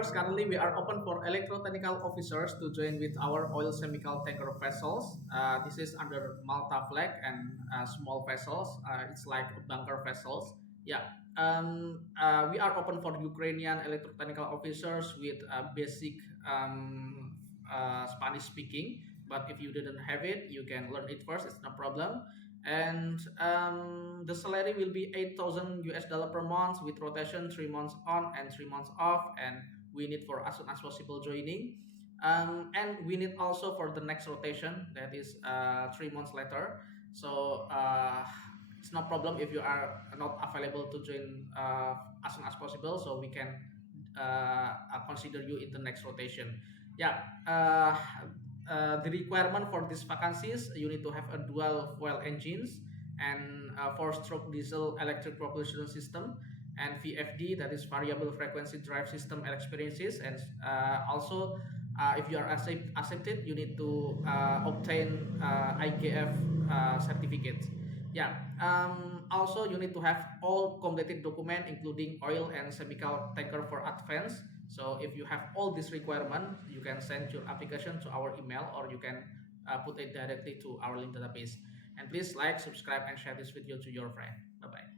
viewers, currently we are open for electrotechnical officers to join with our oil chemical tanker vessels. This is under Malta flag and small vessels. It's like bunker vessels. Yeah. We are open for Ukrainian electrotechnical officers with basic Spanish speaking. But if you didn't have it, you can learn it first. It's no problem. And the salary will be 8,000 US dollar per month with rotation 3 months on and 3 months off, and we need for as soon as possible joining. And we need also for the next rotation, that is 3 months later. So it's no problem if you are not available to join as soon as possible, so we can consider you in the next rotation. Yeah. The requirement for these vacancies, you need to have a dual fuel engines and four-stroke diesel electric propulsion system, and VFD, that is variable frequency drive system experiences. And also if you are accepted, you need to obtain IKF certificate. Yeah. Also, you need to have all completed document, including oil and chemical tanker for advance. So if you have all this requirement, you can send your application to our email, or you can put it directly to our link database. And please like, subscribe, and share this video to your friend. Bye bye.